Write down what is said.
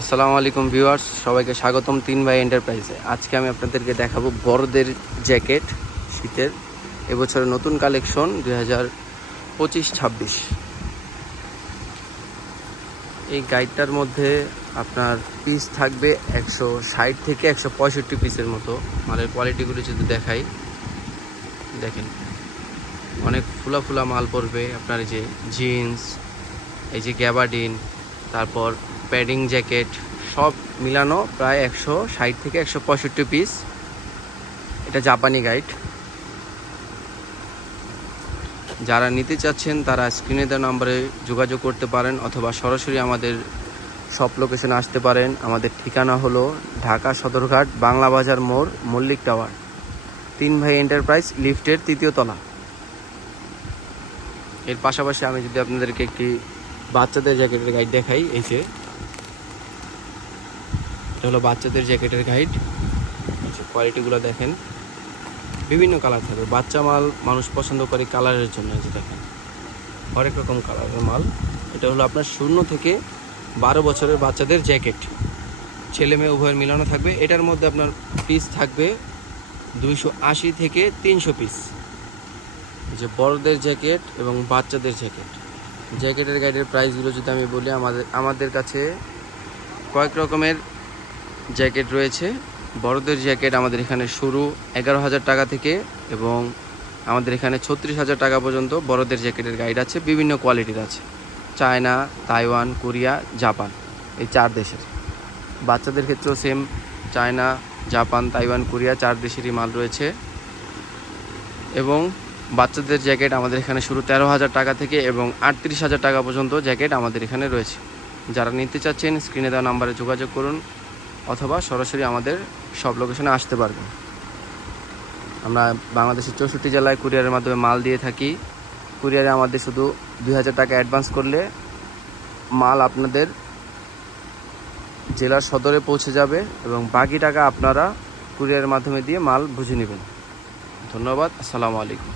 আসসালামু আলাইকুম ভিউয়ার্স, সবাইকে স্বাগতম 3 ভাই এন্টারপ্রাইজে। আজকে আমি আপনাদেরকে দেখাবো বড়দের জ্যাকেট শীতের এবছরের নতুন কালেকশন 2025-26। এই গাইডটার মধ্যে আপনার পিস থাকবে 160 থেকে 165 পিসের মতো। মালের কোয়ালিটিগুলো যদি দেখাই, দেখেন অনেক ফুলা ফুলা মাল পড়বে আপনার। এই যে জিন্স, এই যে গ্যাবার্ডিন, তারপর প্যাডিং জ্যাকেট সব মিলানো প্রায় 160 থেকে 165 পিস। এটা জাপানি গাইড। যারা নিতে চাচ্ছেন তারা স্ক্রিনে দেওয়া নম্বরে যোগাযোগ করতে পারেন অথবা সরাসরি আমাদের সব লোকেশনে আসতে পারেন। আমাদের ঠিকানা হলো ঢাকা সদরঘাট, বাংলা বাজার মোড়, মল্লিক টাওয়ার, 3 ভাই এন্টারপ্রাইজ, লিফটের 3য় তলা। এর পাশাপাশি আমি যদি আপনাদেরকে একটি বাচ্চাদের জ্যাকেটের গাইড দেখাই, এই যে এটা হলো বাচ্চাদের জ্যাকেটের গাইড। কোয়ালিটিগুলো দেখেন, বিভিন্ন কালার থাকবে। বাচ্চা মাল মানুষ পছন্দ করে কালারের জন্য। এই যে দেখেন হরেক রকম কালারের মাল। এটা হলো আপনার 0 থেকে 12 বছরের বাচ্চাদের জ্যাকেট, ছেলে মেয়ে উভয়ের মিলানো থাকবে। এটার মধ্যে আপনার পিস থাকবে 280 থেকে 300 পিস। যে বড়দের জ্যাকেট এবং বাচ্চাদের জ্যাকেটের গাইডের প্রাইসগুলো যদি আমি বলি, আমাদের কাছে কয়েক রকমের জ্যাকেট রয়েছে। বড়দের জ্যাকেট আমাদের এখানে শুরু 11,000 টাকা থেকে এবং আমাদের এখানে 36,000 টাকা পর্যন্ত বড়দের জ্যাকেটের গাইড আছে। বিভিন্ন কোয়ালিটির আছে, চায়না, তাইওয়ান, কোরিয়া, জাপান, এই 4 দেশের। বাচ্চাদের ক্ষেত্রেও same, China, Japan, Taiwan, Korea 4 দেশেরই মাল রয়েছে। এবং বাচ্চাদের জ্যাকেট আমাদের এখানে শুরু 13,000 টাকা থেকে এবং 38,000 টাকা পর্যন্ত জ্যাকেট আমাদের এখানে রয়েছে। যারা নিতে চাচ্ছেন স্ক্রিনে দেওয়া নাম্বারে যোগাযোগ করুন অথবা সরাসরি আমাদের সব লোকেশনে আসতে পারবেন। আমরা বাংলাদেশের 64 জেলায় কুরিয়ারের মাধ্যমে মাল দিয়ে থাকি। কুরিয়ারে আমাদের শুধু 2,000 টাকা অ্যাডভান্স করলে মাল আপনাদের জেলার সদরে পৌঁছে যাবে এবং বাকি টাকা আপনারা কুরিয়ারের মাধ্যমে দিয়ে মাল বুঝে নেবেন। ধন্যবাদ। আসসালামু আলাইকুম।